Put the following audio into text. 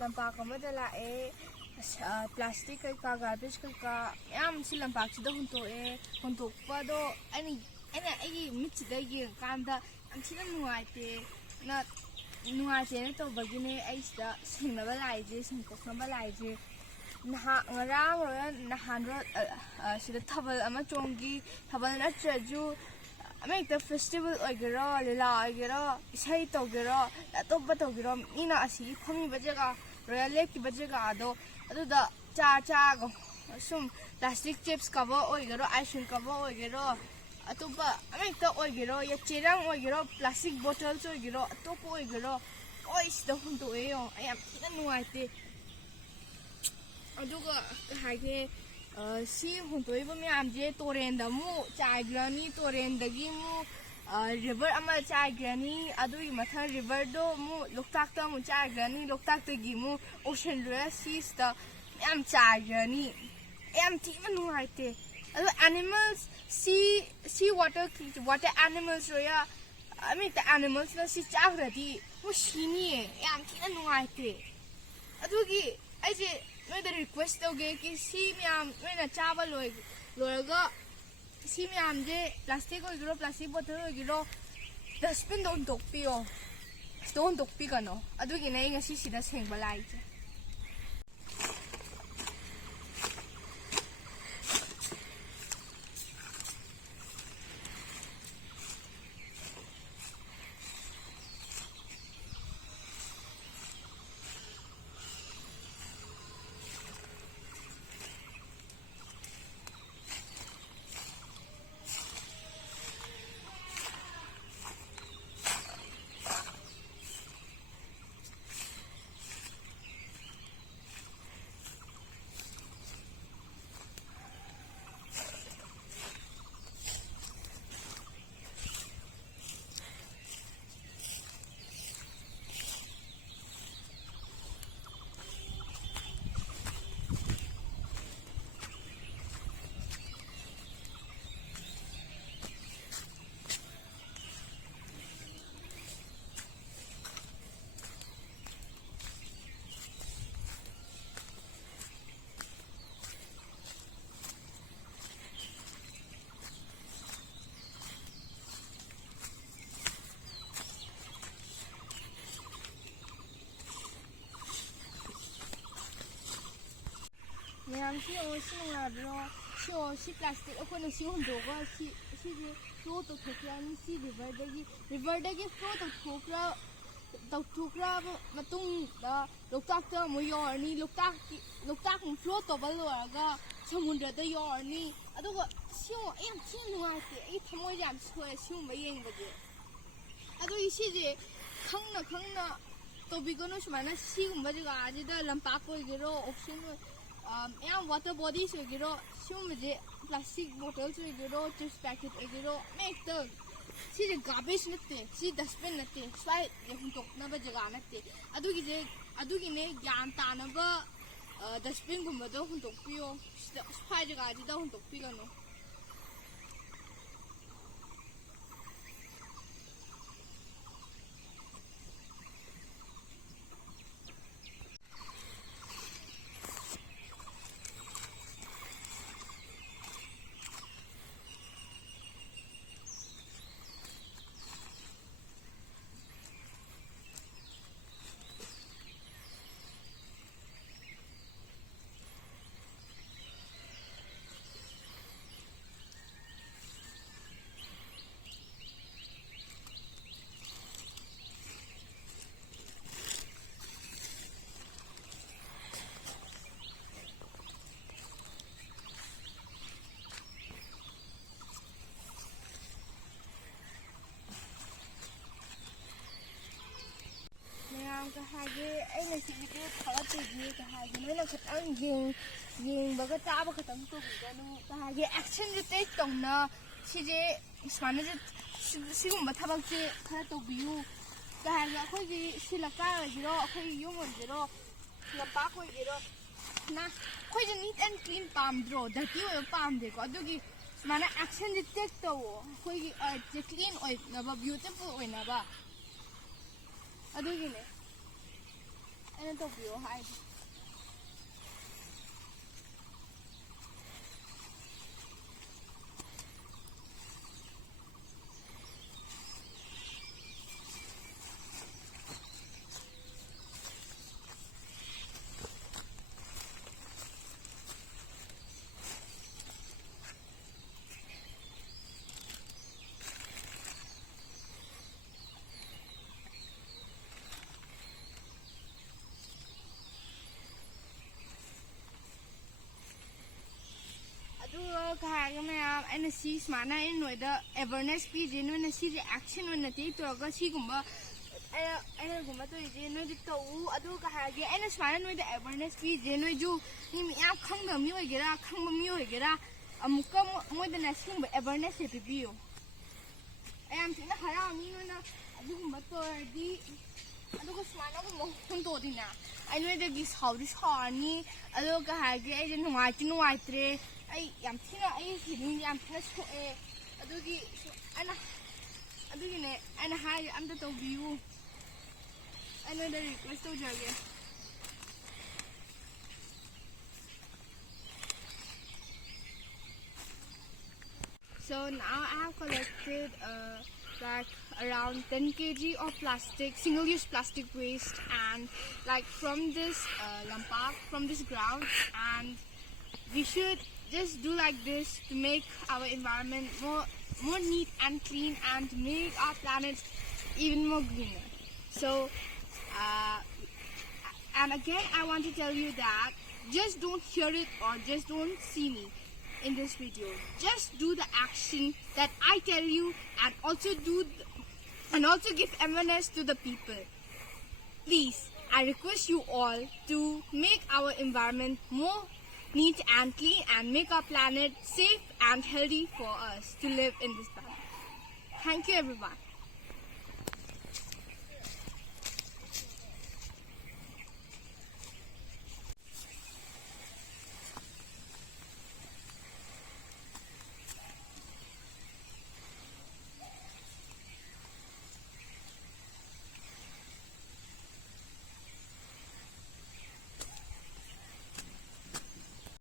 lampak amada lae plastic ka garbage ka yam si lampak sida huntokpa do ai mitchida yeng kanda am thina nuaite na to bagine ai sida singnaba laije singkoknaba laije nahan sida thabal ama chonggi thabal natraju amekta festival oigero leela oigero isai togero atoppa togero ina asi phami bajaga royal lake ki bajaga ado aduda cha go sum plastic chips cover oigero ice cream cover oigero atoppa amekta oigero ya cherang oigero plastic bottles oigero atoppa oigero oisda hundu eyo ayam ina nuaite aduga hage si huntoiba myamje torenda mu chaigrani torendagi mu river ama chaigrani adui matha river do mu loktak ta mu chaigrani loktak tagi mu ocean ra seas ta myam chaigrani am tima nuaite adu animals sea water animals roya I mean the animals na si chagradi mu shini am tima nuaite adugi aije मैं request होगे कि सी ma'am मैं चावल लोएगा सी ma'am जे plastic होगिरो plastic बोतल होगिरो dustbin दोन तोक्पी कनो अदुगी नै ngasi sida sengba laije ma'am सी सी प्लास्टिक अखोना सी हुंदोगा सी फ्लो तो थोक्यानी सी रिवर दगी फ्लो तो थोक्रा मतुंग दा लोकताक ता मु योरनी लोकताक मु फ्लो तो बलोरागा समुद्र दा योरनी अदुगा सिओ एम थि नुआते ए थमोय जाम सोय सिओ मयेंग बजे अदु इसिजे खंगना तो बिगनो सुमाना सी गुंबा जगा आजिदा लंपाक ओइगेरो option water bodies oigero siumje plastic bottles oigero chips packet oigero make the si garbage natte si dustbin natte swai huntoknaba jaga natte adugi ne gyan tanaba dustbin gumba do huntokpiyo swai jaga ajida huntokpigano kahage ai na si video thawate gi kahage noina khatang yeng baga taba khatang to gano kahage action je take tongna sije ismane je sigumba thabak je khara to biu kahage akhoi gi silaka giro akhoi yum giro la pa khoi giro na khoi je neat and clean palm dro dirty o palm de ko adugi ismane action je take to khoi gi je clean oi na ba beautiful oi na ba adugi ne ꯑꯩꯅ ꯇꯧꯕꯤꯌꯣ ꯍꯥꯏꯗꯤ ꯀꯍꯥꯒ ꯃꯌꯥꯝ ꯑꯩꯅ ꯁꯤ ꯁꯨꯃꯥꯏꯅ ꯑꯩꯅ ꯅꯣꯏꯗ awareness ꯄꯤꯗ꯭ꯔꯤ ꯅꯣꯏꯅ ꯁꯤꯁꯦ ꯑꯦꯛꯁꯟ ꯑꯣꯏꯅ ꯇꯦꯛ ꯇꯧꯔꯒ ꯁꯤꯒꯨꯝꯕ ꯑꯩꯅꯒꯨꯝꯕ ꯇꯧꯔꯤꯁꯦ ꯅꯣꯏꯗꯤ ꯇꯧꯎ ꯑꯗꯨꯒ ꯍꯥꯏꯔꯒꯦ ꯑꯩꯅ ꯁꯨꯃꯥꯏꯅ ꯅꯣꯏꯗ ꯑꯦꯋꯥꯔꯅꯦꯁ ꯄꯤꯗ꯭ꯔꯤ ꯅꯣꯏꯁꯨ ꯃꯤ ꯃꯌꯥꯝ ꯈꯪꯗꯕ ꯃꯤ ꯑꯣꯏꯒꯦꯔꯥ ꯈꯪꯕ ꯃꯤ ꯑꯣꯏꯒꯦꯔꯥ ꯑꯃꯨꯛꯀ ꯃꯣꯏꯗꯅ ꯁꯤꯒꯨꯝꯕ ꯑꯦꯋꯥꯔꯅꯦꯁꯁꯦ ꯄꯤꯕꯤꯌꯨ ꯑꯩ ꯌꯥꯝ ꯊꯤꯅ ꯍꯔꯥꯎꯅꯤ ꯅꯣꯏꯅ ꯑꯗꯨꯒꯨꯝꯕ ꯇꯧꯔꯗꯤ ꯑꯗꯨꯒ ꯁꯨꯃꯥꯏꯅꯒꯨꯝꯕ ꯍꯨꯟꯗꯣꯛꯑꯗꯤꯅꯦ ꯑꯩ ꯅꯣꯏꯗꯒꯤ ꯁꯥꯎꯗꯤ ꯁꯥꯎꯔꯅꯤ ꯑꯗꯨꯒ ꯍꯥꯏꯔꯒꯦ ꯑꯩꯁꯦ ꯅꯨꯡꯉꯥꯏꯇ꯭ꯔꯦ ꯑꯩ ꯌꯥꯝ ꯊꯤꯅ ꯑꯩ ꯐꯤꯂꯤꯡ ꯌꯥꯝ ꯊꯤꯅ ꯁꯣꯛꯑꯦ ꯑꯗꯨꯒꯤꯅꯦ ꯑꯩꯅ ꯍꯥꯏꯔꯤ ꯑꯝꯇ ꯇꯧꯕꯤꯌꯨ ꯑꯩ ꯅꯣꯏꯗ ꯔꯤꯀ꯭ꯋꯦꯁ ꯇꯧꯖꯒꯦ So now I have collected like around 10 kg of plastic, single-use plastic waste, and like from this lampak, from this ground, and we should just do like this to make our environment more neat and clean, and to make our planet even more greener. So and again I want to tell you that just don't hear it or just don't see me in this video. Just do the action that I tell you, and also also give awareness to the people. Please, I request you all to make our environment more neat and clean, and make our planet safe and healthy for us to live in this planet. Thank you, everyone.